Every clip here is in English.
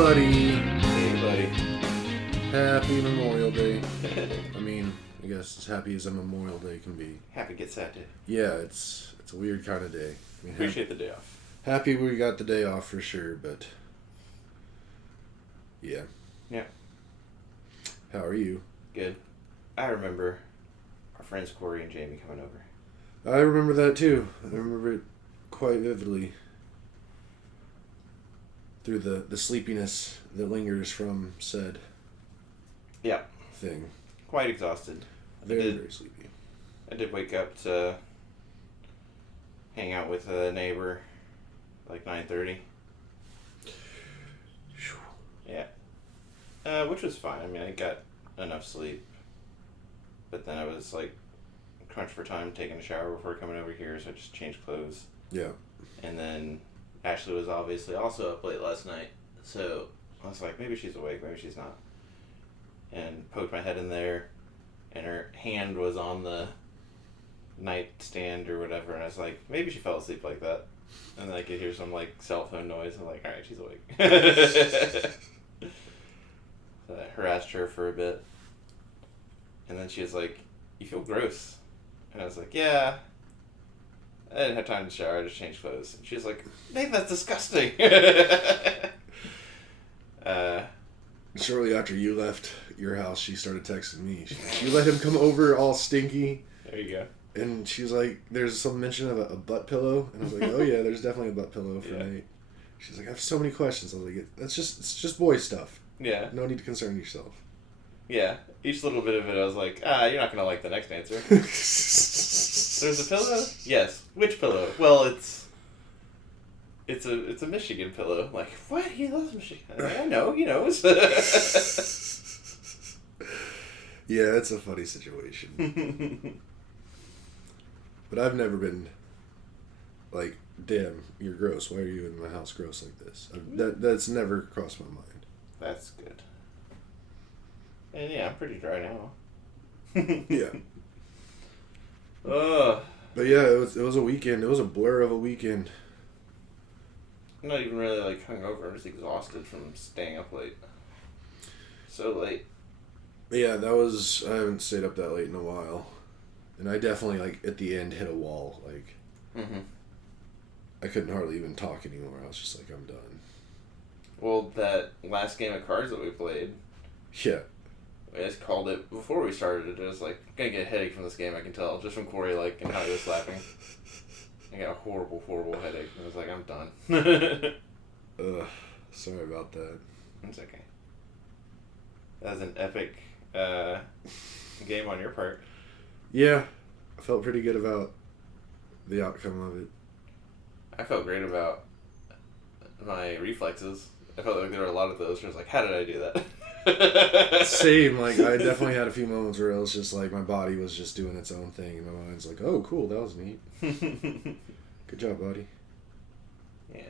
buddy. Hey, buddy. Happy Memorial Day. I mean, I guess as happy as a Memorial Day can be. Happy Get Sad Day. Yeah, it's a weird kind of day. I mean, Appreciate the day off. happy we got the day off for sure, but yeah. Yeah. How are you? Good. I remember our friends Corey and Jamie coming over. I remember that too. I remember it quite vividly. Through the sleepiness that lingers from said Yeah. thing. Quite exhausted. Very, very sleepy. I did wake up to hang out with a neighbor like 9:30. Yeah. Which was fine. I mean, I got enough sleep. But then I was like crunched for time taking a shower before coming over here, so I just changed clothes. Yeah. And then Ashley was obviously also up late last night, so I was like, maybe she's awake, maybe she's not. And poked my head in there, and her hand was on the nightstand or whatever, and I was like, maybe she fell asleep like that. And then I could hear some like cell phone noise, and I'm like, alright, she's awake. So I harassed her for a bit, and then she was like, you feel gross. And I was like, yeah. I didn't have time to shower, I just changed clothes. And she was like, Nate, that's disgusting. Shortly after you left your house, she started texting me. You let him come over all stinky. There you go. And she's like, there's some mention of a butt pillow. And I was like, oh yeah, there's definitely a butt pillow for Nate. She's like, I have so many questions. I was like, it's just boy stuff. Yeah. No need to concern yourself. Yeah. Each little bit of it, I was like, you're not going to like the next answer. There's a pillow? Yes. Which pillow? Well, it's a Michigan pillow. I'm like, what? He loves Michigan. I'm like, I know, he knows. Yeah, it's a funny situation. But I've never been like, damn, you're gross. Why are you in my house gross like this? That's never crossed my mind. That's good. And yeah, I'm pretty dry now. Yeah. Ugh. But yeah, it was a weekend. It was a blur of a weekend. I'm not even really like hungover. I'm just exhausted from staying up late. So late. Yeah, I haven't stayed up that late in a while. And I definitely, like, at the end hit a wall. Like, I couldn't hardly even talk anymore. I was just like, I'm done. Well, that last game of cards that we played, Yeah. I just called it before we started it. I was like, I'm gonna get a headache from this game, I can tell. Just from Corey, like, and how he was laughing. I got a horrible, horrible headache. I was like, I'm done. Ugh. Sorry about that. It's okay. That was an epic game on your part. Yeah. I felt pretty good about the outcome of it. I felt great about my reflexes. I felt like there were a lot of those where I was like, how did I do that? Same. Like, I definitely had a few moments where it was just like my body was just doing its own thing. And my mind's like, oh, cool. That was neat. Good job, buddy. Yeah.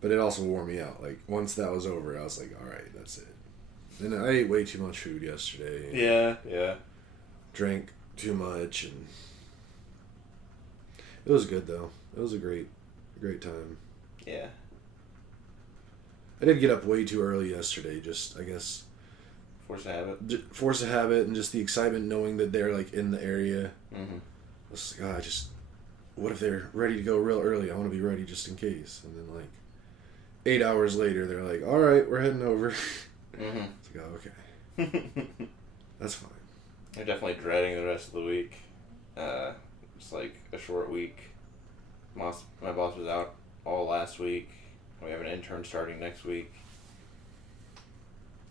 But it also wore me out. Like, once that was over, I was like, all right, that's it. And I ate way too much food yesterday. Yeah. Drank too much, and it was good though. It was a great time. Yeah. I did get up way too early yesterday. Just, I guess, Force a habit. Force a habit, and just the excitement knowing that they're like in the area. Mm-hmm. It's like, what if they're ready to go real early? I want to be ready just in case. And then like 8 hours later, they're like, all right, we're heading over. Mm-hmm. It's like, oh, okay, that's fine. I'm definitely dreading the rest of the week. It's like a short week. My boss was out all last week. We have an intern starting next week.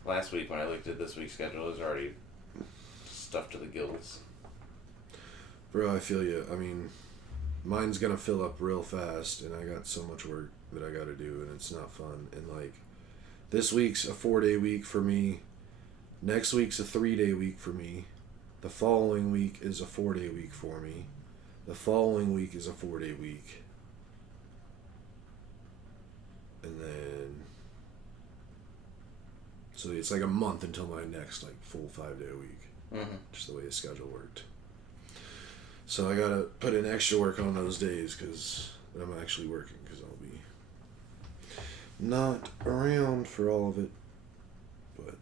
Last week when I looked at this week's schedule, it was already stuffed to the gills. Bro, I feel you. I mean, mine's gonna fill up real fast, and I got so much work that I gotta do, and it's not fun. And like, this week's a 4-day week for me. Next week's a 3-day week for me. The following week is a 4-day week for me. The following week is a 4-day week. And then, so it's like a month until my next like full 5-day week. Mm-hmm. Just the way the schedule worked. So I gotta put in extra work on those days because I'm actually working, because I'll be not around for all of it. But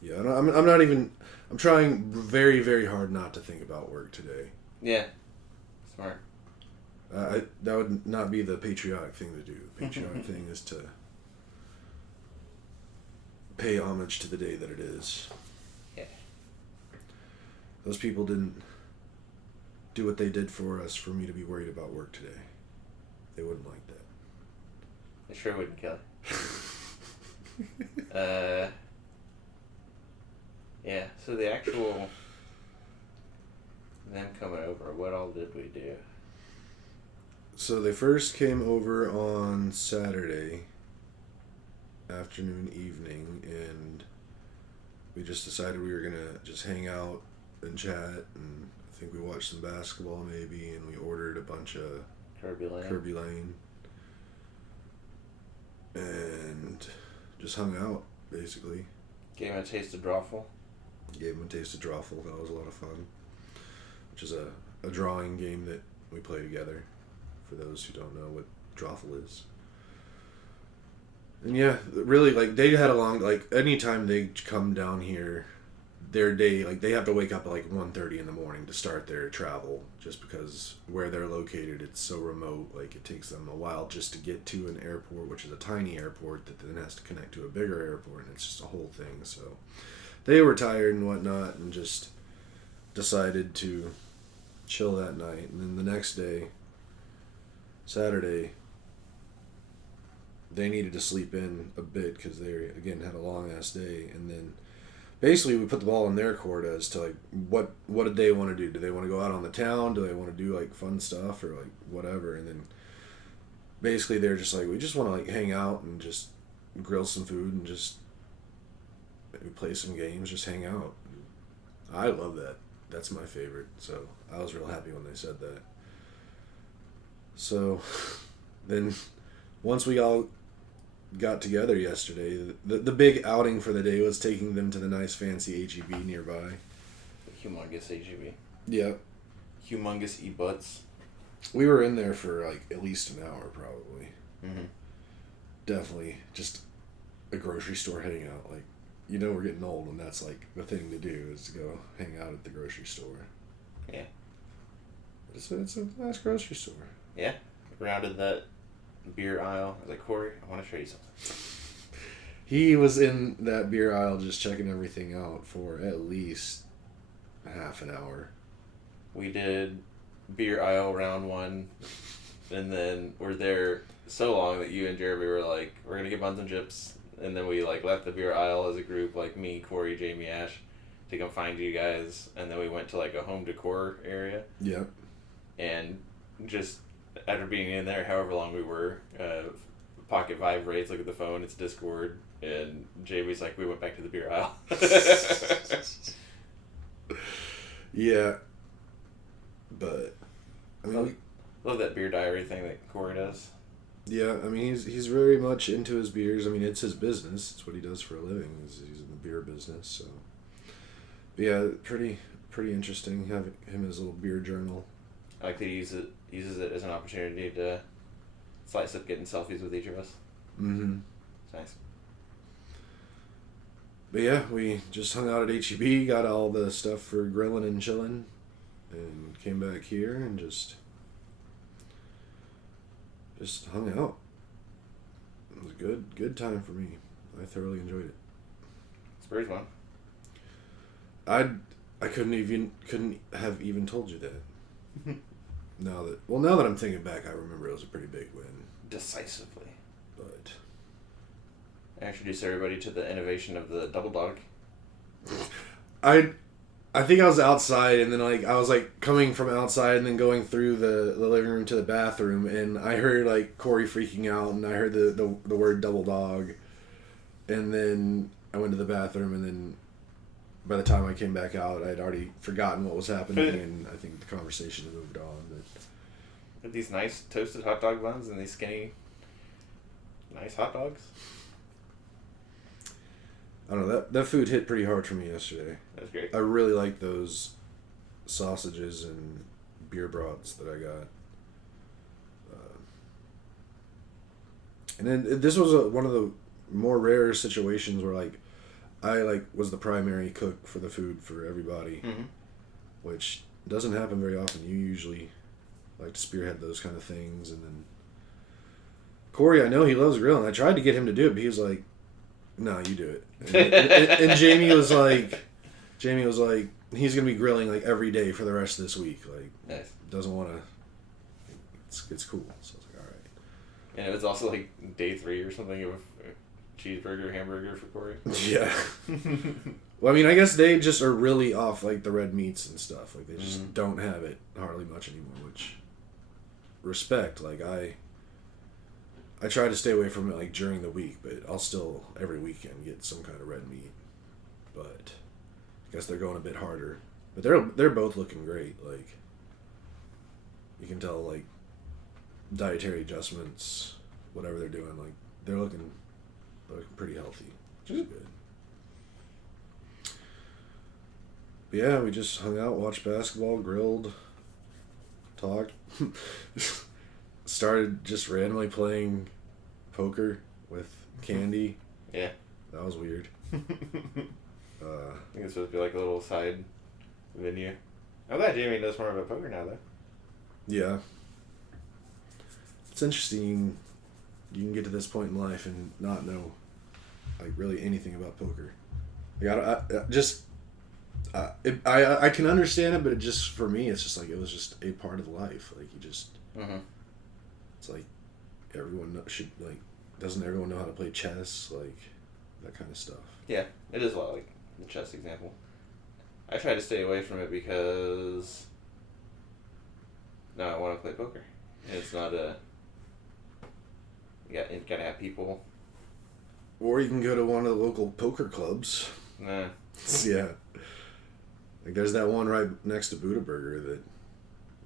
yeah, I'm not even. I'm trying very, very hard not to think about work today. Yeah, smart. That would not be the patriotic thing to do. The patriotic thing is to pay homage to the day that it is. Yeah. Those people didn't do what they did for us for me to be worried about work today. They wouldn't like that. They sure wouldn't, Kelly. Yeah, so the actual them coming over, what all did we do? So they first came over on Saturday afternoon, evening, and we just decided we were going to just hang out and chat, and I think we watched some basketball maybe, and we ordered a bunch of Kirby Lane. And just hung out, basically. Gave him a taste of Drawful. Gave him a taste of Drawful. That was a lot of fun. Which is a drawing game that we play together, for those who don't know what Drawful is. And yeah, really, like, they had a long, like, anytime they come down here, their day, like, they have to wake up at, like, 1:30 in the morning to start their travel, just because where they're located, it's so remote, like, it takes them a while just to get to an airport, which is a tiny airport that then has to connect to a bigger airport, and it's just a whole thing, so they were tired and whatnot, and just decided to chill that night, and then the next day, Saturday, they needed to sleep in a bit, because they, again, had a long-ass day, and then basically, we put the ball in their court as to, like, what did they want to do? Do they want to go out on the town? Do they want to do, like, fun stuff or, like, whatever? And then basically they're just like, we just want to, like, hang out and just grill some food and just maybe play some games, just hang out. I love that. That's my favorite. So I was real happy when they said that. So then once we all got together yesterday, the big outing for the day was taking them to the nice fancy H-E-B nearby. Humongous H-E-B. Yeah. Humongous E-Butts. We were in there for like at least an hour probably. Mm-hmm. Definitely just a grocery store hangout. Like, you know, we're getting old and that's like the thing to do is to go hang out at the grocery store. Yeah. But it's a nice grocery store. Yeah. Rounded that beer aisle. I was like, Corey, I want to show you something. He was in that beer aisle just checking everything out for at least half an hour. We did beer aisle round one, and then we're there so long that you and Jeremy were like, we're going to get buns and chips, and then we like left the beer aisle as a group, like me, Corey, Jamie, Ash, to come find you guys, and then we went to like a home decor area. Yep. And just after being in there however long we were, pocket vibrates, look at the phone, it's Discord, and Jamie's like, we went back to the beer aisle. Yeah. But I mean, love that beer diary thing that Corey does. Yeah, I mean he's very much into his beers. I mean, it's his business. It's what he does for a living. He's in the beer business. So, but yeah, pretty interesting. Having him as a little beer journal. I like that he uses it as an opportunity to slice up getting selfies with each of us. Mm-hmm. It's nice. But yeah, we just hung out at H-E-B, got all the stuff for grilling and chilling, and came back here and just hung out. It was a good time for me. I thoroughly enjoyed it. Spurs won. I couldn't have even told you that. Now that I'm thinking back, I remember it was a pretty big win. Decisively. But I introduced everybody to the innovation of the double dog. I think I was outside, and then like I was like coming from outside and then going through the living room to the bathroom, and I heard like Corey freaking out, and I heard the word double dog, and then I went to the bathroom, and then by the time I came back out, I'd already forgotten what was happening, and I think the conversation had moved on. With these nice toasted hot dog buns and these skinny, nice hot dogs. I don't know, that food hit pretty hard for me yesterday. That was great. I really like those sausages and beer brats that I got. And then this was one of the more rare situations where like I like was the primary cook for the food for everybody, which doesn't happen very often. You usually like to spearhead those kind of things, and then Corey, I know he loves grilling. I tried to get him to do it, but he was like, "No, you do it." And Jamie was like, he's gonna be grilling like every day for the rest of this week. Like, nice. Doesn't want to. It's cool. So I was like, all right. And it was also like day 3 or something of cheeseburger, hamburger for Corey. Yeah. Well, I mean, I guess they just are really off like the red meats and stuff. Like they just don't have it hardly much anymore, which respect. Like I try to stay away from it like during the week, but I'll still every weekend get some kind of red meat. But I guess they're going a bit harder. But they're both looking great. Like you can tell like dietary adjustments, whatever they're doing, like they're looking pretty healthy, which is good. But yeah, we just hung out, watched basketball, grilled, talked, started just randomly playing poker with Candy. Yeah. That was weird. I think it's supposed to be like a little side venue. I'm glad Jamie knows more about poker now, though. Yeah. It's interesting. You can get to this point in life and not know, like, really anything about poker. Like, I can understand it, but it just, for me, it's just like, it was just a part of life. Like, you just, it's like, doesn't everyone know how to play chess? Like, that kind of stuff. Yeah, it is a lot like the chess example. I try to stay away from it because I want to play poker. And it's not you gotta have people. Or you can go to one of the local poker clubs. Nah. Yeah. Like there's that one right next to Buddha Burger that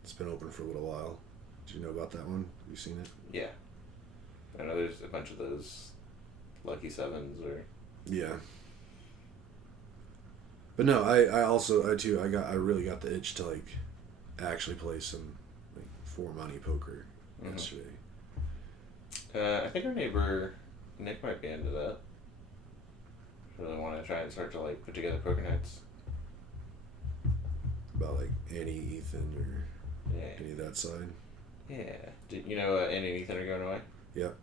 it's been open for a little while. Do you know about that one? Have you seen it? Yeah. I know there's a bunch of those Lucky Sevens or... Yeah. But no, I really got the itch to like actually play some like for money poker yesterday. I think our neighbor Nick might be into that. Really want to try and start to like put together poker nights. About like Annie, Ethan, or any of that side. Yeah. Did you know Annie and Ethan are going away? Yep.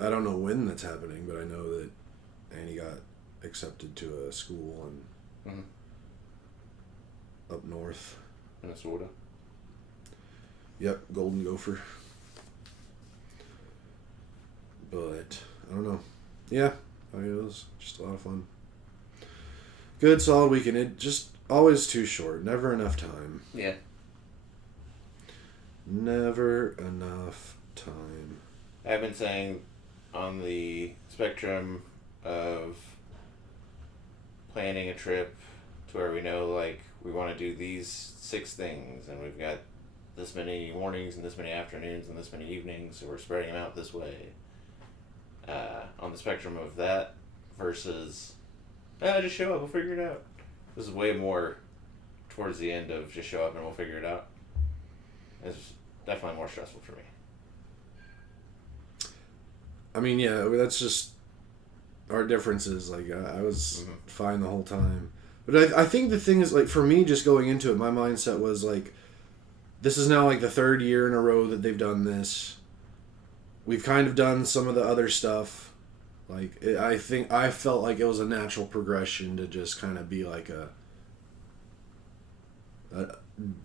I don't know when that's happening, but I know that Annie got accepted to a school up north. Minnesota. Yep, Golden Gopher. But I don't know. Yeah, I mean, it was just a lot of fun. Good, solid weekend. It just always too short. Never enough time. Yeah. Never enough time. I've been saying on the spectrum of planning a trip to where we know like we want to do these 6 things and we've got this many mornings and this many afternoons and this many evenings, so we're spreading them out this way. On the spectrum of that versus just show up, we'll figure it out. This is way more towards the end of just show up and we'll figure it out. It's definitely more stressful for me. I mean, yeah, that's just our differences. Like, I was fine the whole time. But I think the thing is, like, for me, just going into it, my mindset was, like, this is now, like, the 3rd year in a row that they've done this. We've kind of done some of the other stuff. Like, I felt like it was a natural progression to just kind of be, like,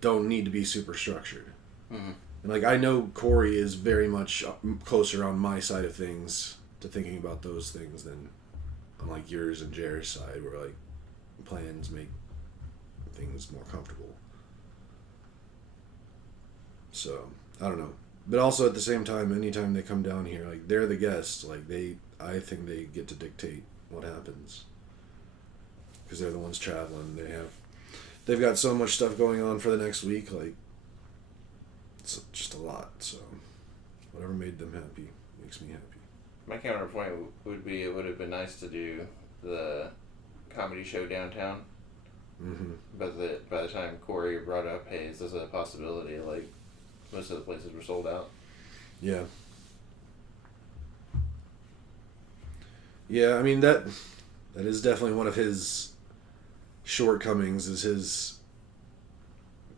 don't need to be super structured. And, like, I know Corey is very much closer on my side of things to thinking about those things than on, like, yours and Jared's side, where, like, plans make things more comfortable. So, I don't know. But also, at the same time, anytime they come down here, like, they're the guests. Like, I think they get to dictate what happens. Because they're the ones traveling. They've got so much stuff going on for the next week, like, it's just a lot, so whatever made them happy makes me happy. My counterpoint would be it would have been nice to do the comedy show downtown. But by the time Corey brought up, hey, is this a possibility, like, most of the places were sold out. Yeah. Yeah, I mean that is definitely one of his shortcomings is his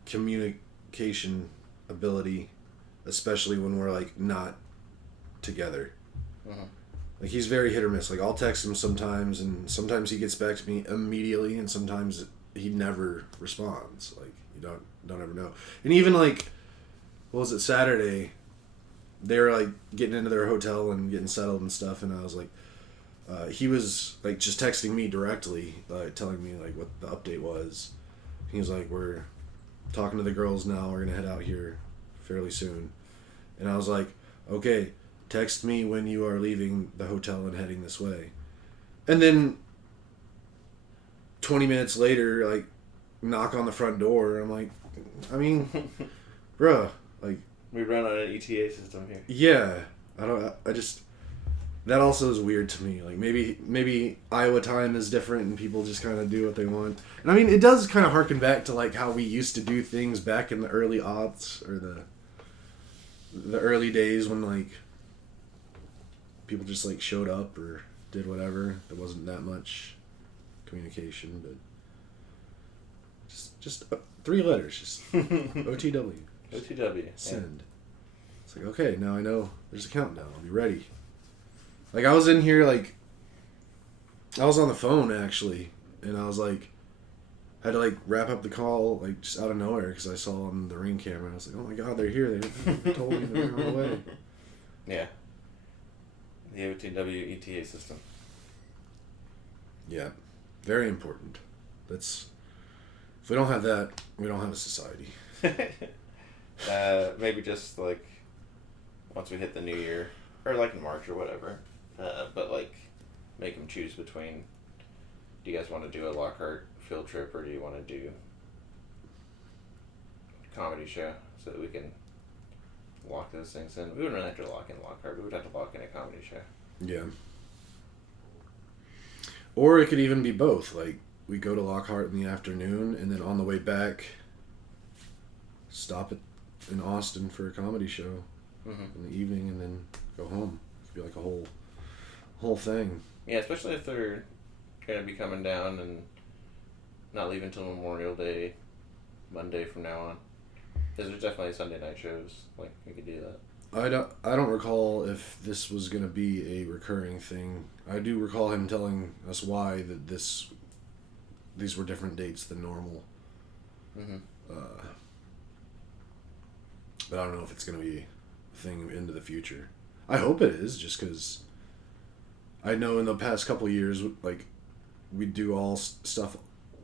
communication ability, especially when we're like not together. Mm-hmm. Like he's very hit or miss. Like I'll text him sometimes, and sometimes he gets back to me immediately, and sometimes he never responds. Like you don't ever know. And even like, what was it, Saturday? They were like getting into their hotel and getting settled and stuff, and I was like, he was like just texting me directly, telling me like what the update was. He was like, "We're talking to the girls now. We're gonna head out here fairly soon," and I was like, "Okay, text me when you are leaving the hotel and heading this way." And then 20 minutes later, like knock on the front door. I'm like, I mean, bruh, like we run on an ETA system here. yeah, I just that also is weird to me. Like maybe Iowa time is different and people just kind of do what they want. And I mean, it does kind of harken back to like how we used to do things back in the early aughts or the early days when like people just like showed up or did whatever. There wasn't that much communication, but just 3 letters, just OTW. OTW. Send. It's like, okay, now I know there's a countdown. I'll be ready. Like, I was in here, like, I was on the phone, actually, and I was, like, had to, like, wrap up the call, like, just out of nowhere, because I saw on the Ring camera. I was like, oh, my God, they're here. They told me they were on the way. Yeah. The OTW ETA system. Yeah. Very important. That's... If we don't have that, we don't have a society. Maybe just, like, once we hit the new year, or, like, in March or whatever. But like, make them choose between, do you guys want to do a Lockhart field trip or do you want to do a comedy show so that we can lock those things in? We wouldn't really have to lock in Lockhart, we would have to lock in a comedy show. Yeah. Or it could even be both. Like, we go to Lockhart in the afternoon and then on the way back, stop in Austin for a comedy show in the evening and then go home. It'd be like a whole thing. Yeah, especially if they're going to be coming down and not leaving until Memorial Day, Monday from now on. Because there's definitely Sunday night shows. Like, we could do that. I don't recall if this was going to be a recurring thing. I do recall him telling us why that these were different dates than normal. Mm-hmm. But I don't know if it's going to be a thing into the future. I hope it is, just because I know in the past couple of years, like, we do all stuff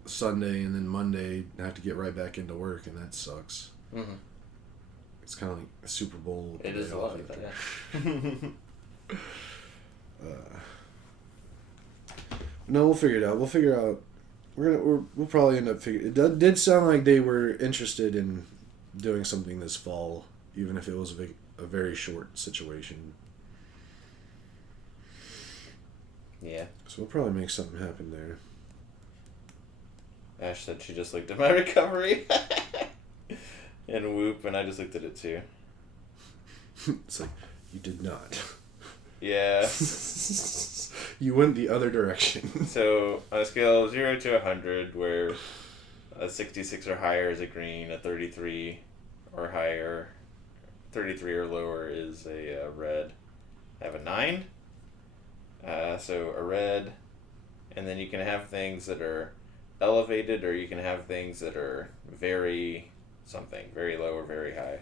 Sunday and then Monday have to get right back into work, and that sucks. Mm-hmm. It's kind of like a Super Bowl. It is a lot like that, yeah. No, we'll figure it out. We'll figure out. We'll probably end up figuring. It did sound like they were interested in doing something this fall, even if it was a very short situation. Yeah. So we'll probably make something happen there. Ash said she just looked at my recovery. And Whoop, and I just looked at it too. It's like, you did not. Yeah. You went the other direction. So, on a scale of 0 to 100, where a 66 or higher is a green, a 33 or higher, 33 or lower is a red. I have a 9. So, a red, and then you can have things that are elevated, or you can have things that are very something, very low or very high.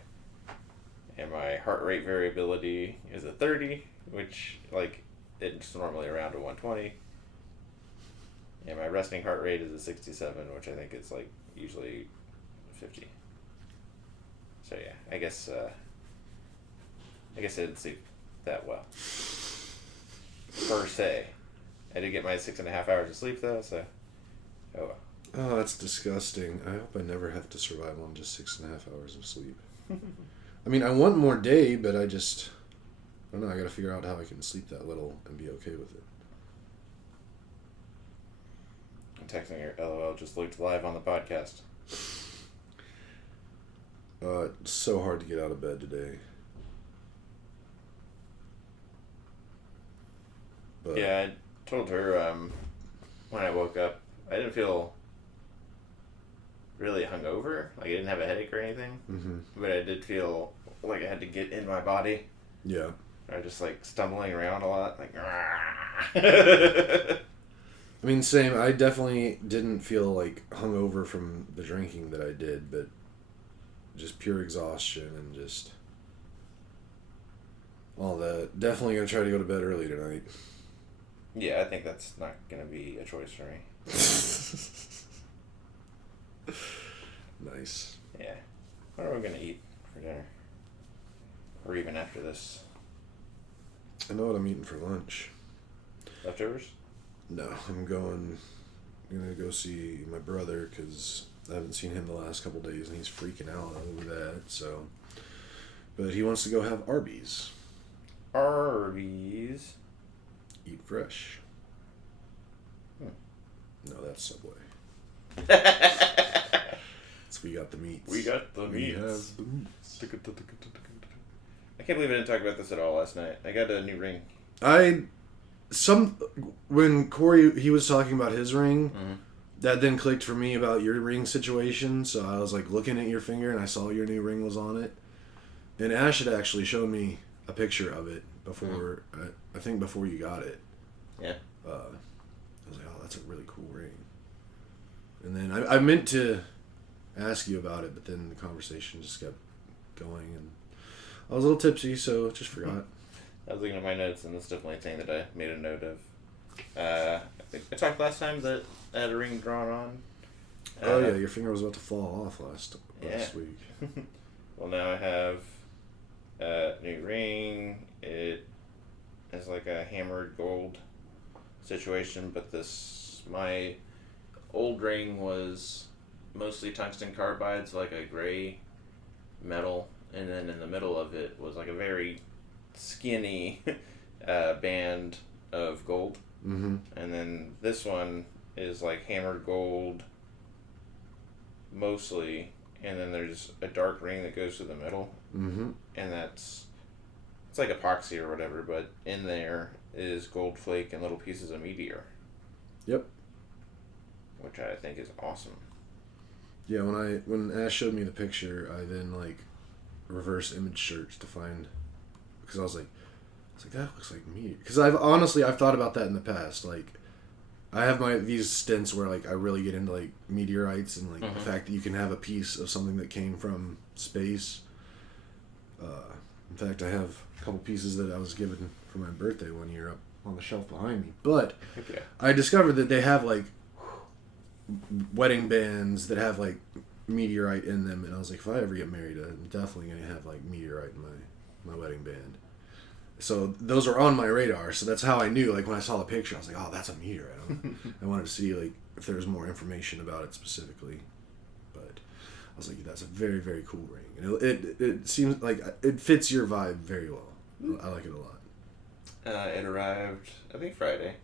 And my heart rate variability is a 30, which, like, it's normally around a 120. And my resting heart rate is a 67, which I think is, like, usually 50. So, yeah, I guess I didn't sleep that well. Per se. I did get my 6.5 hours of sleep, though, so, oh well. Oh, that's disgusting. I hope I never have to survive on just 6.5 hours of sleep. I mean, I want more day, but I don't know, I gotta figure out how I can sleep that little and be okay with it. I'm texting her, LOL, just looked live on the podcast. It's so hard to get out of bed today. But yeah, I told her when I woke up, I didn't feel really hungover. Like, I didn't have a headache or anything. Mm-hmm. But I did feel like I had to get in my body. Yeah. I was just, like, stumbling around a lot. Like, I mean, same. I definitely didn't feel like hungover from the drinking that I did, but just pure exhaustion and just all that. Definitely gonna try to go to bed early tonight. Yeah, I think that's not gonna be a choice for me. Nice. Yeah. What are we gonna eat for dinner? Or even after this? I know what I'm eating for lunch. Leftovers? No, I'm gonna go see my brother because I haven't seen him the last couple days and he's freaking out over that. So, but he wants to go have Arby's. Arby's. Eat fresh. No, that's Subway. So we got the meats. We got the We meats. have the meats. I can't believe I didn't talk about this at all last night. I got a new ring. When Corey he was talking about his ring, Mm-hmm. that then clicked for me about your ring situation. So I was like looking at your finger and I saw your new ring was on it. And Ash had actually shown me a picture of it before I think before you got it. Yeah. I was like, oh, that's a really cool ring. And then I meant to ask you about it, but then the conversation just kept going, and I was a little tipsy, so just forgot. I was looking at my notes, and it's definitely a thing that I made a note of. I think I talked last time that I had a ring drawn on. Oh yeah, your finger was about to fall off last week. Well, now I have a new ring. It is like a hammered gold situation, but my old ring was mostly tungsten carbide, so like a gray metal, and then in the middle of it was like a very skinny band of gold. Mm-hmm. And then this one is like hammered gold mostly, and then there's a dark ring that goes to the middle. Mm-hmm. And it's like epoxy or whatever, but in there is gold flake and little pieces of meteor. Yep. Which I think is awesome. Yeah, when Ash showed me the picture, I then like reverse image searched to find, because I was like that looks like meteor. Because I've thought about that in the past. Like, I have these stints where like I really get into like meteorites and like the fact that you can have a piece of something that came from space. In fact, I have a couple pieces that I was given for my birthday one year up on the shelf behind me. But Okay. I discovered that they have like wedding bands that have like meteorite in them, and I was like, if I ever get married, I'm definitely gonna have like meteorite in my wedding band. So those are on my radar. So that's how I knew. Like when I saw the picture, I was like, oh, that's a meteorite. I wanted to see like if there was more information about it specifically. But I was like, that's a very, very cool ring. And it seems like it fits your vibe very well. I like it a lot. It arrived, I think Friday,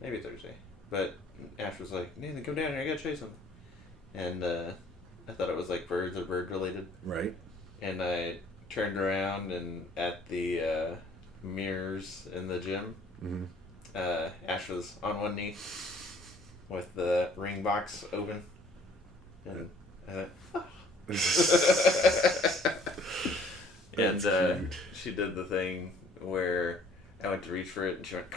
maybe Thursday. But Ash was like, Nathan, come down here, I gotta show you something. And I thought it was like bird related. Right. And I turned around, and at the mirrors in the gym, Ash was on one knee with the ring box open. And I went, oh. And she did the thing where I went to reach for it and she went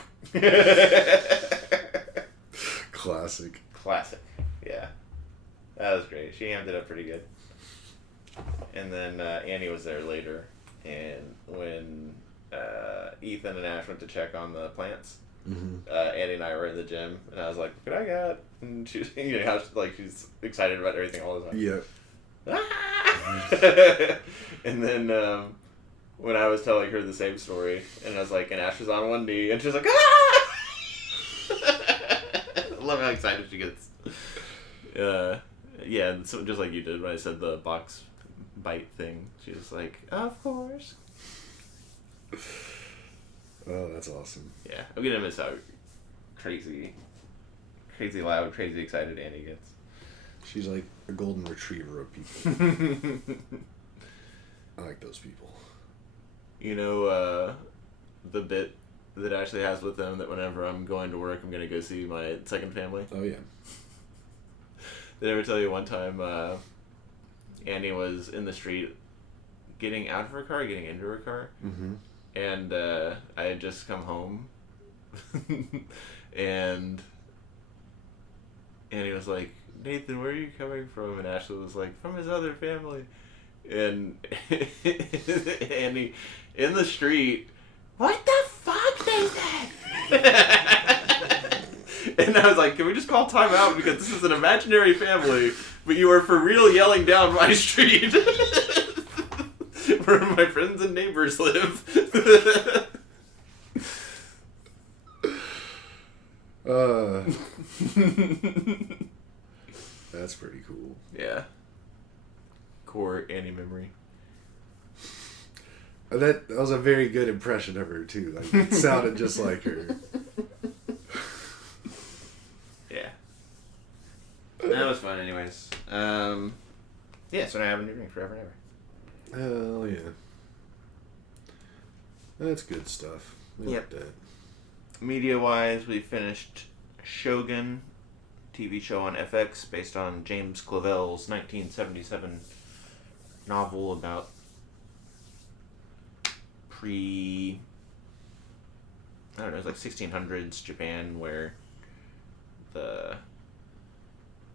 Classic. Yeah, that was great. She hammed it up pretty good. And then Annie was there later, and when Ethan and Ash went to check on the plants, Annie and I were in the gym, and I was like, look what I got. And she was, like, she's excited about everything all the time. Yeah. And then when I was telling her the same story, and I was like, and Ash was on one knee, and she was like, ah! I love how excited she gets. Yeah, so just like you did when I said the box bite thing, she was like, of course. Oh, that's awesome. Yeah, I'm gonna miss how crazy loud, crazy excited Annie gets. She's like a golden retriever of people. I like those people. You know, the bit that Ashley has with them that whenever I'm going to work, I'm going to go see my second family? Oh, yeah. Did I ever tell you one time Annie was in the street getting out of her car, getting into her car, Mm-hmm. and I had just come home, and Annie was like, Nathan, where are you coming from? And Ashley was like, from his other family. And Annie, in the street, what the fuck, Nathan? And I was like, can we just call time out because this is an imaginary family, but you are for real yelling down my street where my friends and neighbors live. That's pretty cool. Yeah. Core Annie memory. That was a very good impression of her, too. Like, it sounded just like her. Yeah. That was fun anyways. Yeah, so now I have a new ring forever and ever. Hell yeah. That's good stuff. We Yep. like that. Media-wise, we finished Shogun, TV show on FX based on James Clavell's 1977 novel about I don't know, it was like 1600s Japan, where the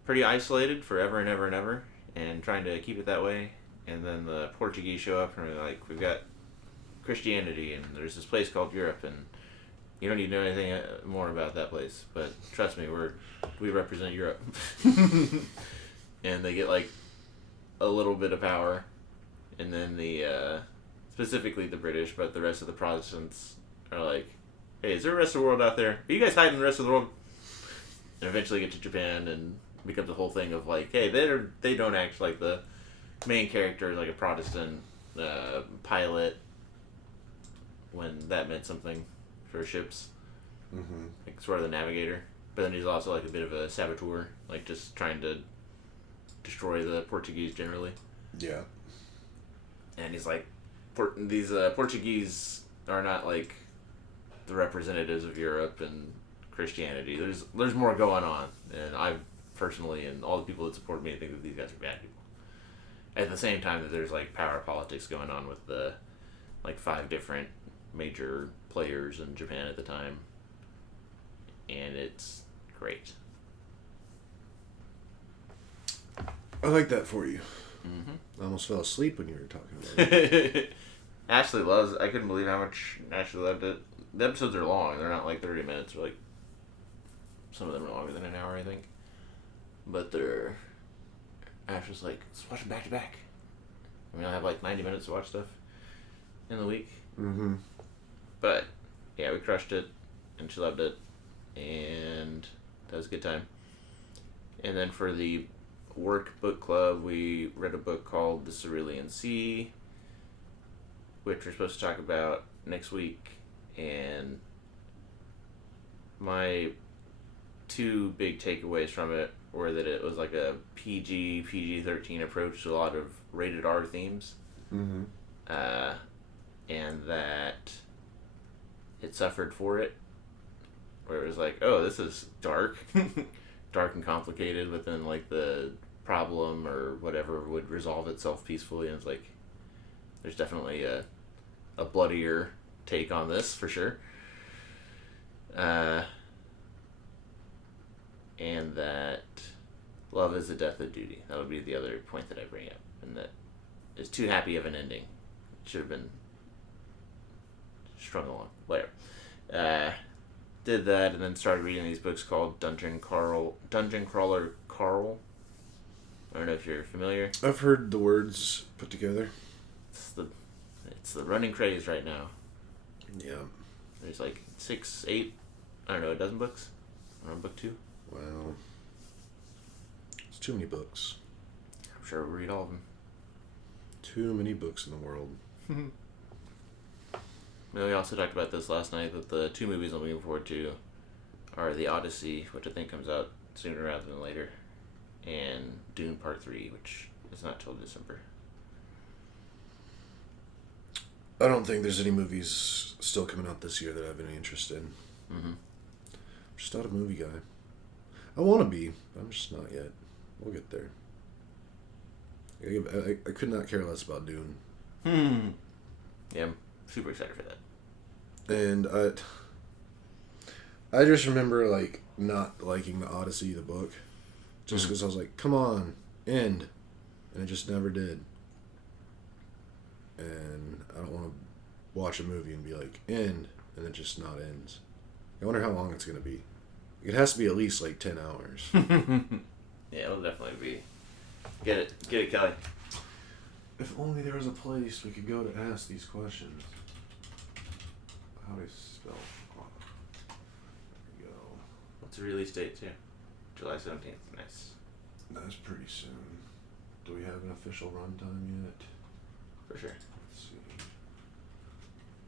pretty isolated forever and ever and ever, and trying to keep it that way. And then the Portuguese show up and they're like, we've got Christianity and there's this place called Europe, and you don't need to know anything more about that place, but trust me, we represent Europe. And they get like a little bit of power, and then the specifically the British, but the rest of the Protestants are like, hey, is there a rest of the world out there? Are you guys hiding the rest of the world? And eventually get to Japan, and it becomes a whole thing of like, hey, they don't act like the main character is like a Protestant pilot, when that meant something for ships, Mm-hmm. like sort of the navigator. But then he's also like a bit of a saboteur, like just trying to destroy the Portuguese generally. Yeah. And he's like, these Portuguese are not like the representatives of Europe and Christianity. There's more going on, and I personally and all the people that support me think that these guys are bad people. At the same time that there's like power politics going on with the like 5 different major players in Japan at the time, and it's great. I like that for you. Mm-hmm. I almost fell asleep when you were talking about it. Ashley loves it. I couldn't believe how much Ashley loved it. The episodes are long. They're not like 30 minutes. Or like, some of them are longer than an hour, I think. But they're... Ashley's like, let's watch them back to back. I mean, I have like 90 minutes to watch stuff in the week. Mm-hmm. But, yeah, we crushed it. And she loved it. And that was a good time. And then for the work book club, we read a book called The Cerulean Sea, which we're supposed to talk about next week. And my 2 big takeaways from it were that it was like a PG-13 approach to a lot of rated R themes. Mm-hmm. And that it suffered for it, where it was like, oh, this is dark, dark and complicated, but then like the problem or whatever would resolve itself peacefully, and it's like, there's definitely a bloodier take on this for sure. And that love is the death of duty. That would be the other point that I bring up, and that is too happy of an ending. It should have been strung along. Whatever. Did that, and then started reading these books called Dungeon Crawler Carl. I don't know if you're familiar. I've heard the words put together. It's the running craze right now. Yeah. There's like 6, 8, I don't know, a dozen books. I'm on book 2. Wow. It's too many books. I'm sure we'll read all of them. Too many books in the world. We also talked about this last night, that the 2 movies I'm looking forward to are The Odyssey, which I think comes out sooner rather than later, and Dune Part 3, which is not till December. I don't think there's any movies still coming out this year that I have any interest in. Mm-hmm. I'm just not a movie guy. I want to be, but I'm just not yet. We'll get there. I could not care less about Dune. Yeah, I'm super excited for that. And I just remember, like, not liking the Odyssey, the book. Just because I was like, come on, end. And it just never did. And I don't want to watch a movie and be like, end, and it just not ends. I wonder how long it's going to be. It has to be at least, like, 10 hours. Yeah, it'll definitely be. Get it, Kelly. If only there was a place we could go to ask these questions. How do I spell? Oh, there we go. What's the release date, too? July 17th. Nice. That's pretty soon. Do we have an official runtime yet? For sure. Let's see.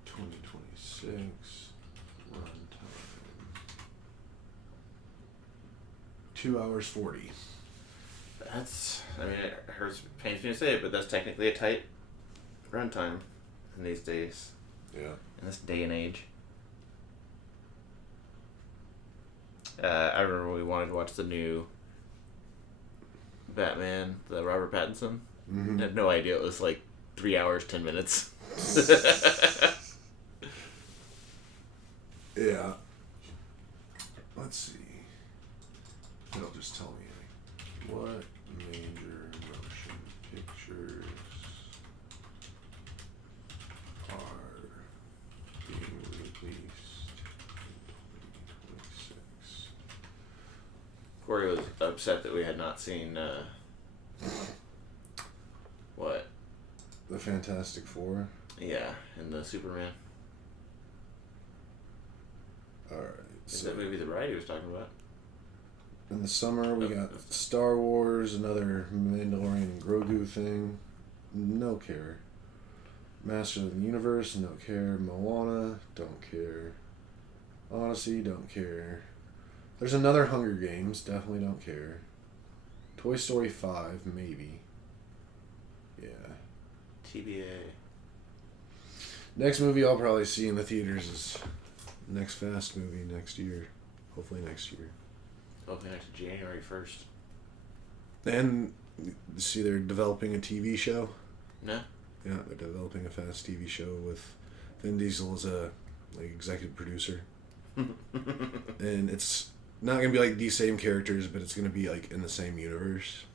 2026 runtime. 2 hours 40. That's, I mean, it hurts, pains me to say it, but that's technically a tight runtime in these days. Yeah. In this day and age. I remember we wanted to watch the new Batman, the Robert Pattinson. Mm-hmm. I had no idea it was like 3 hours, 10 minutes. Yeah. Let's see. It'll just tell me, like, what major motion pictures are being released in 2026. Corey was upset that we had not seen, what? The Fantastic Four. Yeah, in the Superman. Alright. Is that movie The Ride he was talking about? In the summer, we got Star Wars, another Mandalorian and Grogu thing. No care. Master of the Universe, no care. Moana, don't care. Odyssey, don't care. There's another Hunger Games, definitely don't care. Toy Story 5, maybe. Yeah. TBA. Next movie I'll probably see in the theaters is next Fast movie next year. Hopefully next year. Hopefully next January 1st. And see, they're developing a TV show. No? Yeah, they're developing a Fast TV show with Vin Diesel as a executive producer. And it's not going to be like these same characters, but it's going to be like in the same universe.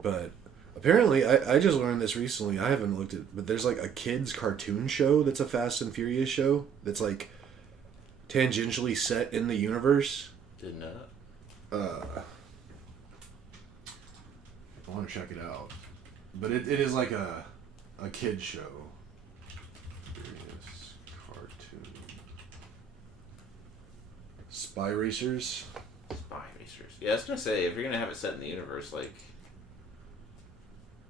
But apparently, I just learned this recently. I haven't looked at, but there's like a kids cartoon show that's a Fast and Furious show that's like tangentially set in the universe. Didn't know I want to check it out, but it is like a kid show. Furious cartoon. Spy Racers. Spy Racers. Yeah, I was going to say, if you're going to have it set in the universe, like,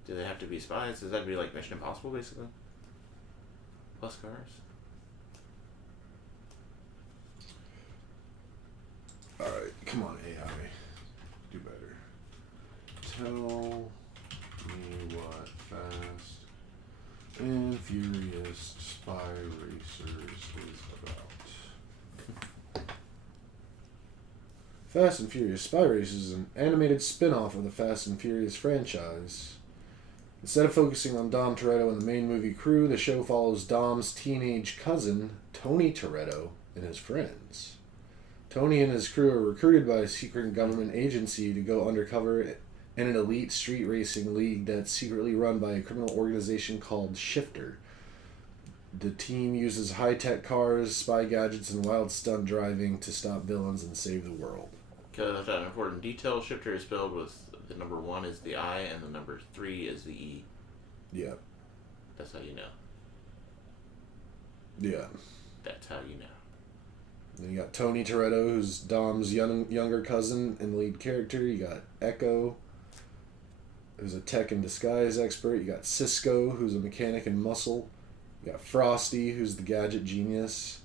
do they have to be spies? Does that be like Mission Impossible, basically? Plus cars? Alright, come on, AI. Do better. Tell me what Fast and Furious Spy Racers is about. Fast and Furious Spy Racers is an animated spin-off of the Fast and Furious franchise. Instead of focusing on Dom Toretto and the main movie crew, the show follows Dom's teenage cousin, Tony Toretto, and his friends. Tony and his crew are recruited by a secret government agency to go undercover in an elite street racing league that's secretly run by a criminal organization called Shifter. The team uses high-tech cars, spy gadgets, and wild stunt driving to stop villains and save the world. Okay, left out an important detail. Shifter is spelled with the number 1 is the I and the number 3 is the E. Yeah. That's how you know. Yeah. That's how you know. Then you got Tony Toretto, who's Dom's younger cousin and lead character. You got Echo, who's a tech and disguise expert. You got Cisco, who's a mechanic and muscle. You got Frosty, who's the gadget genius.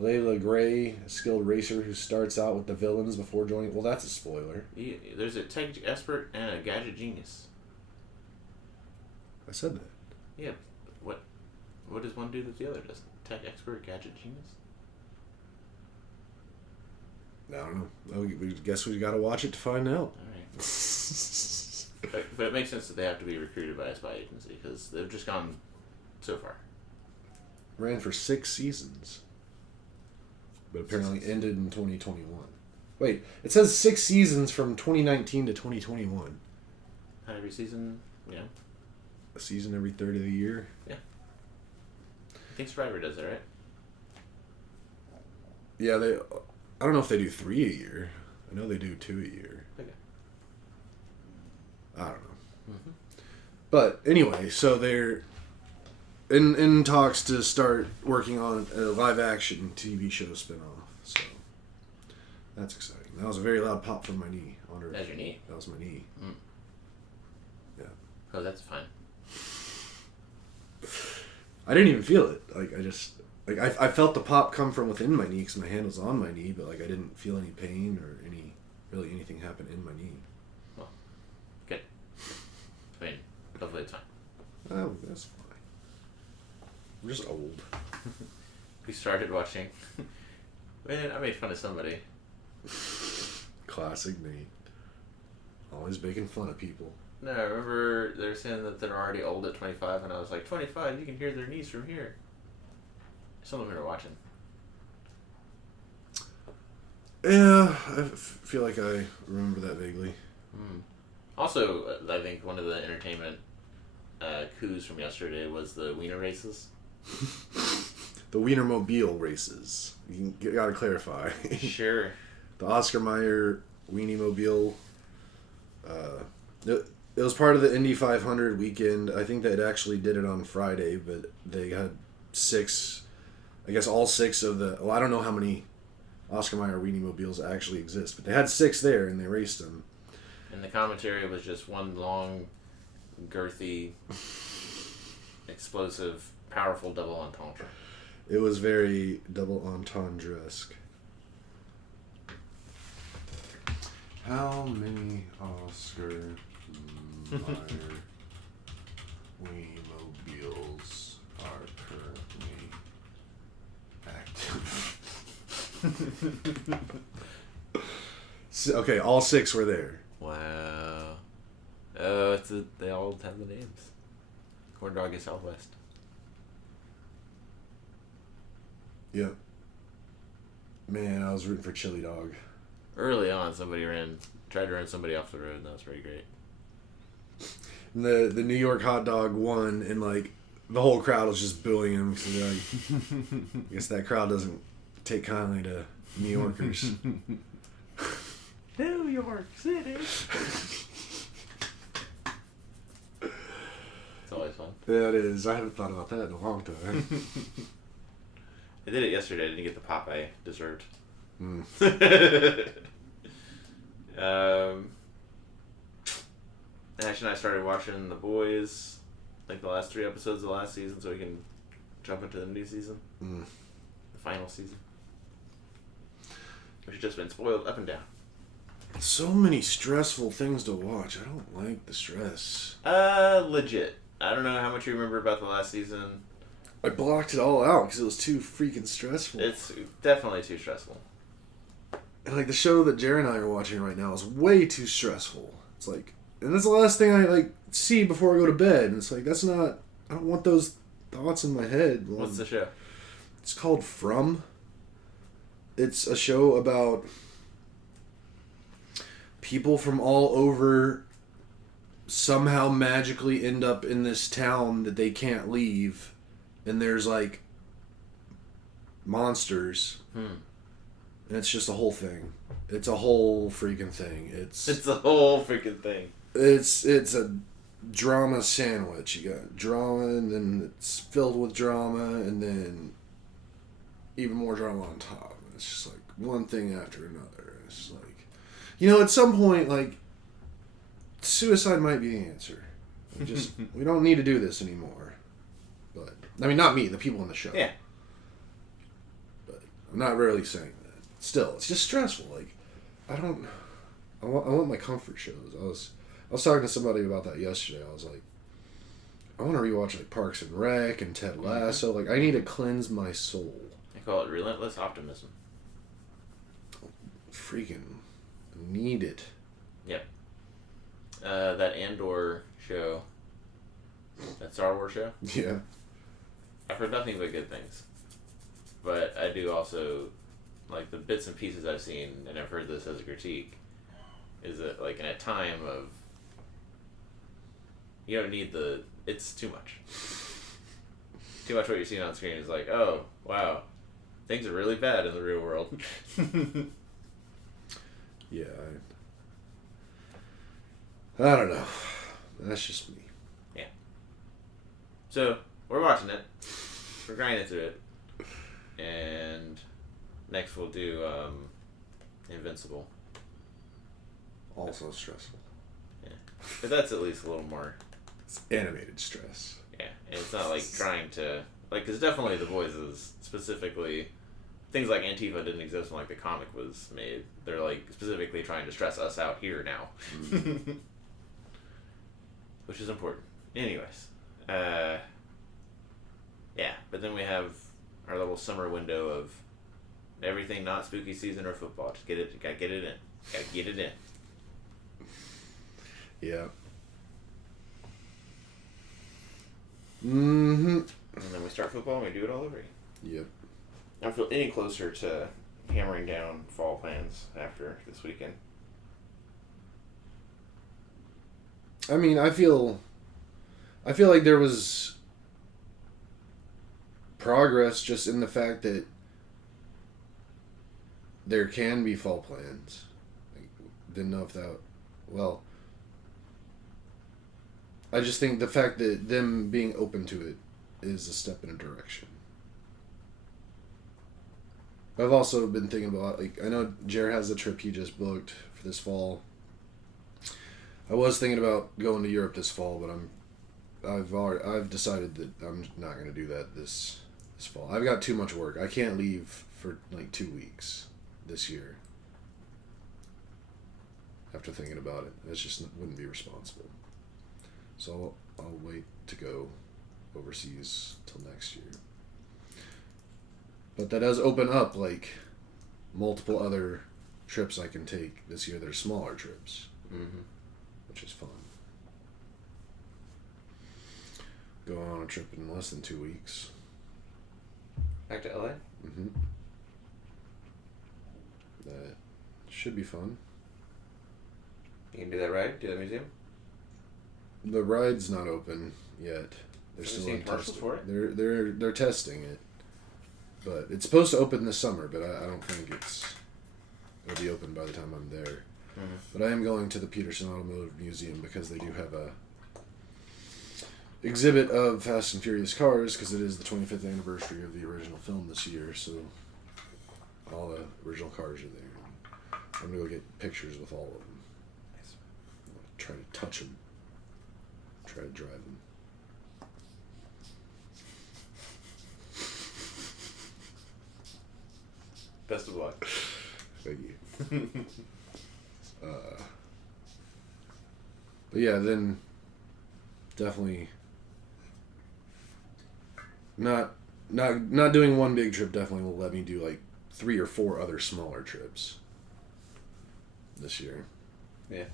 Layla Gray, a skilled racer who starts out with the villains before joining... Well, that's a spoiler. There's a tech expert and a gadget genius. I said that. Yeah, what? What does one do that the other doesn't? Tech expert, gadget genius? I don't know. We guess we got to watch it to find out. Alright. But it makes sense that they have to be recruited by a spy agency, because they've just gone so far. Ran for 6 seasons. But apparently ended in 2021. Wait, it says 6 seasons from 2019 to 2021. Every season, yeah. A season every third of the year? Yeah. I think Survivor does that, right? Yeah, I don't know if they do 3 a year. I know they do 2 a year. Okay. I don't know. Mm-hmm. But anyway, so they're in talks to start working on a live action TV show spinoff. So that's exciting. That was a very loud pop from my knee. That's your knee. That was my knee. Mm. Yeah. Oh, that's fine. I didn't even feel it. I felt the pop come from within my knee because my hand was on my knee, but I didn't feel any pain or anything happen in my knee. Well, good. I mean, hopefully it's fine. Oh, that's fine. I'm just old. We started watching. Man, I made fun of somebody. Classic Nate. Always making fun of people. No, I remember they were saying that they're already old at 25, and I was like, 25, you can hear their knees from here. Someone we were watching. Yeah, I feel like I remember that vaguely. Mm. Also, I think one of the entertainment coups from yesterday was the wiener races. The Wienermobile races. You gotta clarify. Sure. The Oscar Mayer Wienermobile. It was part of the Indy 500 weekend. I think they actually did it on Friday, but they had 6. I guess all 6 of the. Well, I don't know how many Oscar Mayer Wienermobiles actually exist, but they had 6 there and they raced them. And the commentary was just one long, girthy, explosive, powerful double entendre. It was very double entendre-esque. How many Oscar Mayer Wienermobiles are currently active? Okay, all 6 were there. Wow. Oh, they all have the names. Corn Dog is Southwest. Yep. Man, I was rooting for Chili Dog. Early on, somebody tried to run somebody off the road, and that was pretty great. And the New York hot dog won, and the whole crowd was just booing him because I guess that crowd doesn't take kindly to New Yorkers. New York City. It's always fun. Yeah, it is. I haven't thought about that in a long time. I did it yesterday. I didn't get the pop I deserved. Mm. Ash and I started watching The Boys, the last 3 episodes of the last season, so we can jump into the new season. Mm. The final season. Which has just been spoiled up and down. So many stressful things to watch. I don't like the stress. Legit. I don't know how much you remember about the last season. I blocked it all out because it was too freaking stressful. It's definitely too stressful. And the show that Jared and I are watching right now is way too stressful. It's and that's the last thing I see before I go to bed. And it's that's not. I don't want those thoughts in my head. What's the show? It's called From. It's a show about people from all over somehow magically end up in this town that they can't leave, and there's monsters. And it's just a whole thing. It's a whole freaking thing. It's a whole freaking thing. It's a drama sandwich. You got drama, and then it's filled with drama, and then even more drama on top. It's just one thing after another. It's just at some point, suicide might be the answer. We don't need to do this anymore. But I mean, not me. The people in the show. Yeah. But I'm not really saying that. Still, it's just stressful. I want my comfort shows. I was talking to somebody about that yesterday. I was I want to rewatch like Parks and Rec and Ted Lasso. Like I need to cleanse my soul. I call it relentless optimism. Freaking need it. Yep. That Andor show, that Star Wars show. Yeah. I've heard nothing but good things, but I do also like the bits and pieces I've seen, and I've heard this as a critique. Is that like in a time of you don't need it's too much. Too much what you're seeing on screen is like, oh wow, things are really bad in the real world. Yeah. I don't know. That's just me. Yeah. So we're watching it. We're grinding through it, and next we'll do Invincible. Also stressful. Yeah, but that's at least a little more. It's animated stress. Yeah, and it's not like trying to like because definitely the voices specifically things like Antifa didn't exist when like the comic was made. They're like specifically trying to stress us out here now, which is important. Anyways, yeah, but then we have our little summer window of everything not spooky season or football. Just gotta get it in. Gotta get it in. Yeah. Mm-hmm. And then we start football and we do it all over again. Yep. I don't feel any closer to hammering down fall plans after this weekend. I mean, I feel like there was progress just in the fact that there can be fall plans. I didn't know if that... Well... I just think the fact that them being open to it is a step in a direction. I've also been thinking about, like, I know Jared has a trip he just booked for this fall. I was thinking about going to Europe this fall, but I've decided that I'm not going to do that this fall. I've got too much work. I can't leave for like 2 weeks this year. After thinking about it, it just wouldn't be responsible. So I'll wait to go overseas till next year. But that does open up like multiple other trips I can take this year that are smaller trips, which is fun. Going on a trip in less than 2 weeks. Back to LA? That should be fun. You can do that ride? Do that museum? The ride's not open yet. They're Have you still seen in commercials testing. for it? They're testing it, but it's supposed to open this summer. But I don't think it'll be open by the time I'm there. But I am going to the Peterson Automotive Museum because they do have a exhibit of Fast and Furious cars because it is the 25th anniversary of the original film this year. So all the original cars are there. I'm gonna go get pictures with all of them. Nice. Try to touch them. Try to drive them. Best of luck. Thank you. But yeah, then definitely not doing one big trip definitely will let me do like 3 or 4 other smaller trips this year. Yeah.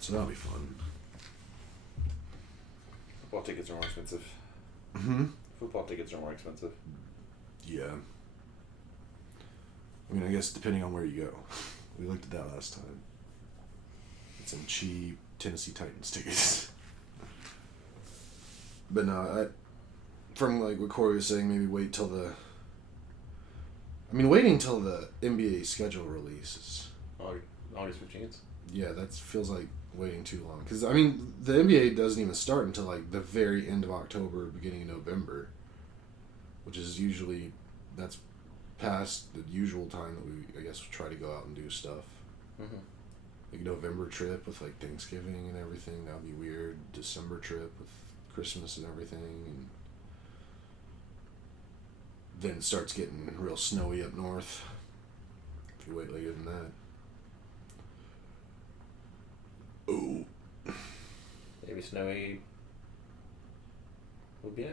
So that'll be fun. Football tickets are more expensive. Football tickets are more expensive. Yeah. I mean, I guess depending on where you go. We looked at that last time. It's some cheap Tennessee Titans tickets. But no, from like what Corey was saying, maybe wait till waiting till the NBA schedule releases. August 15th? Yeah, that feels like waiting too long. Because, I mean, the NBA doesn't even start until like the very end of October, beginning of November. Which is usually, that's past the usual time that we, I guess, try to go out and do stuff. Like November trip with like Thanksgiving and everything, that would be weird. December trip with Christmas and everything. And then it starts getting real snowy up north. If you wait later than that. Oh. Maybe snowy would be nice.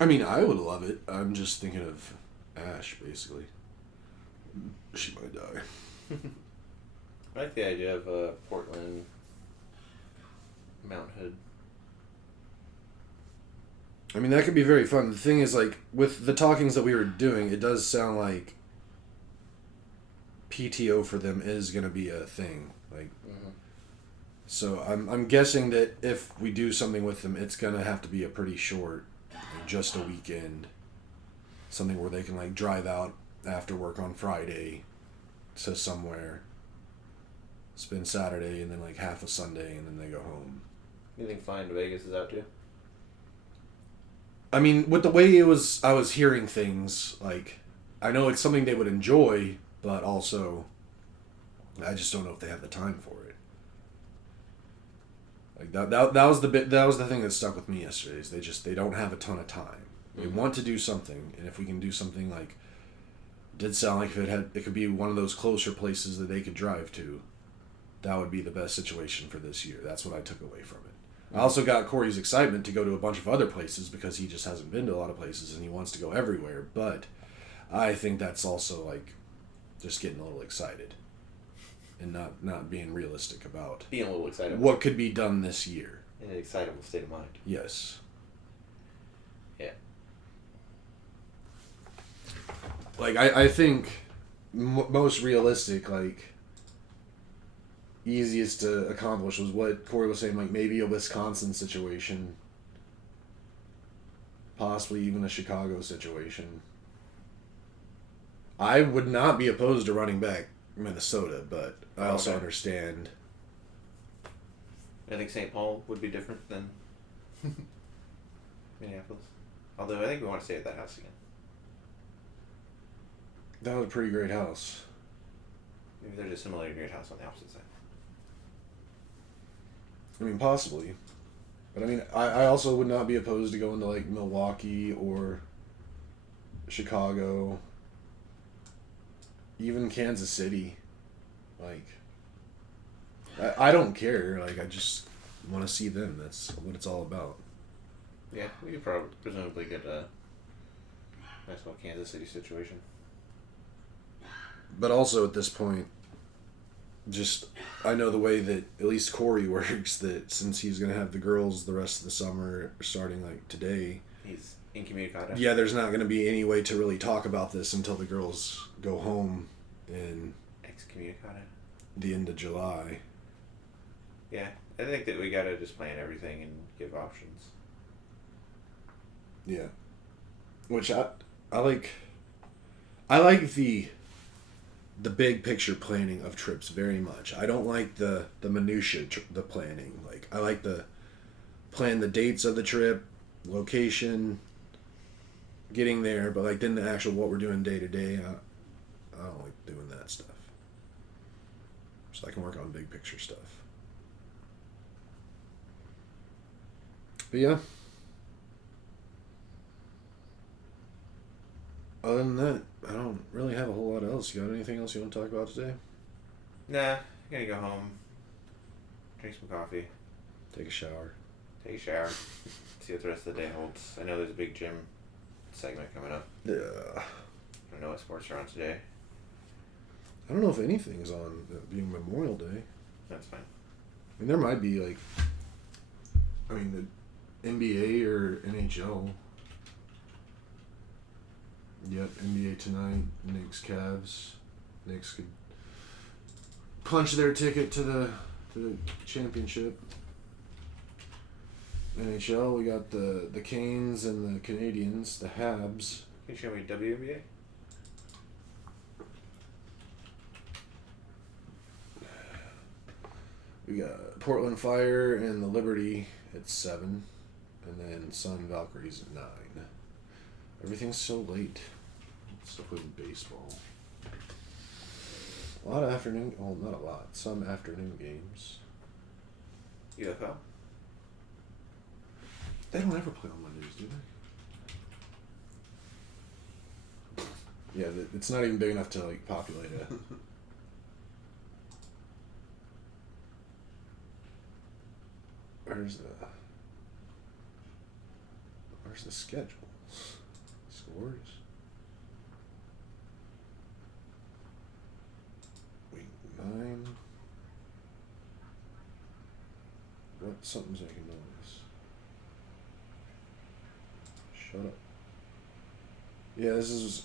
I mean, I would love it. I'm just thinking of Ash, basically. She might die. I like the idea of Portland, Mount Hood. I mean, that could be very fun. The thing is, like, with the talkings that we were doing, it does sound like PTO for them is going to be a thing. Like, so I'm guessing that if we do something with them, it's going to have to be a pretty short, like, just a weekend. Something where they can, like, drive out after work on Friday to somewhere, spend Saturday, and then, like, half a Sunday, and then they go home. You think flying to Vegas is out too? I mean, with the way I was hearing things, like, I know it's something they would enjoy, but also, I just don't know if they have the time for it. Like that was the thing that stuck with me yesterday. Is they don't have a ton of time. They want to do something, and if we can do something like, did sound like if it could be one of those closer places that they could drive to, that would be the best situation for this year. That's what I took away from it. I also got Corey's excitement to go to a bunch of other places because he just hasn't been to a lot of places and he wants to go everywhere. But I think that's also like just getting a little excited and not being realistic about being a little excited. What could be done this year. In an excitable state of mind. Yes. Yeah. Like, I think most realistic, like, easiest to accomplish was what Corey was saying, like maybe a Wisconsin situation, possibly even a Chicago situation. I would not be opposed to running back Minnesota, but I also understand. I think St. Paul would be different than Minneapolis. Although I think we want to stay at that house again. That was a pretty great house. Maybe there's a similarly great house on the opposite side. I mean, possibly. But I mean, I also would not be opposed to going to like Milwaukee or Chicago, even Kansas City. Like, I don't care. Like, I just want to see them. That's what it's all about. Yeah, we could presumably get a nice little Kansas City situation. But also at this point, just, I know the way that at least Corey works, that since he's going to have the girls the rest of the summer, starting like today. He's incommunicado. Yeah, there's not going to be any way to really talk about this until the girls go home in excommunicado. The end of July. Yeah, I think that we got to just plan everything and give options. Yeah. Which I like the big picture planning of trips very much. I don't like the minutia, the planning. Like, I like the plan the dates of the trip, location, getting there, but like then the actual what we're doing day to day, I don't like doing that stuff. So I can work on big picture stuff. But yeah. Other than that, I don't really have a whole lot else. You got anything else you want to talk about today? Nah, gonna go home, drink some coffee, take a shower, see what the rest of the day holds. I know there's a big gym segment coming up. Yeah. I don't know what sports are on today. I don't know if anything's on being Memorial Day. That's fine. I mean, there might be like, I mean, the NBA or NHL. Yep, NBA tonight, Knicks, Cavs. Knicks could punch their ticket to the championship. NHL, we got the Canes and the Canadians, the Habs. Can you show me WNBA? We got Portland Fire and the Liberty at 7, and then Sun Valkyries at 9. Everything's so late. Stuff with baseball. A lot of afternoon. Well, not a lot. Some afternoon games. UFL? They don't ever play on Mondays, do they? Yeah, it's not even big enough to like populate it. Where's the? Where's the schedule? Scores. Week 9. What? Something's making noise. Shut up. Yeah, this is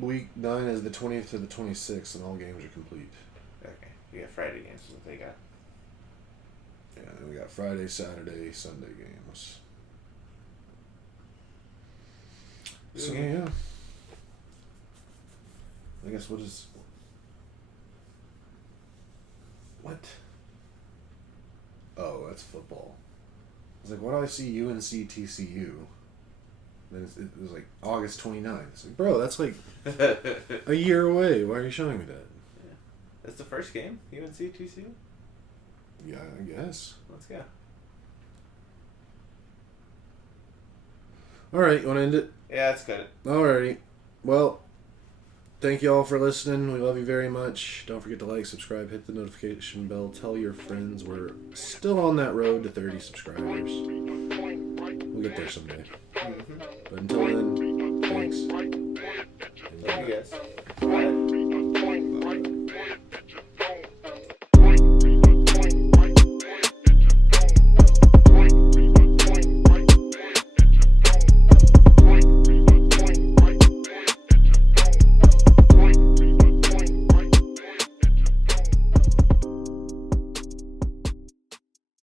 week 9 is the 20th to the 26th, and all games are complete. Okay. You got Friday games. What they got? Yeah, and we got Friday, Saturday, Sunday games. So, yeah. I guess what is... What? Oh, that's football. I was like, why do I see UNC TCU? Then it was like August 29th. It's like, bro, that's like a year away. Why are you showing me that? Yeah. That's the first game? UNC TCU? Yeah, I guess. Let's go. Alright, you want to end it? Yeah, that's good. Alrighty. Well, thank you all for listening. We love you very much. Don't forget to like, subscribe, hit the notification bell. Tell your friends we're still on that road to 30 subscribers. We'll get there someday. Mm-hmm. But until then, thanks. Thank you guys. Bye.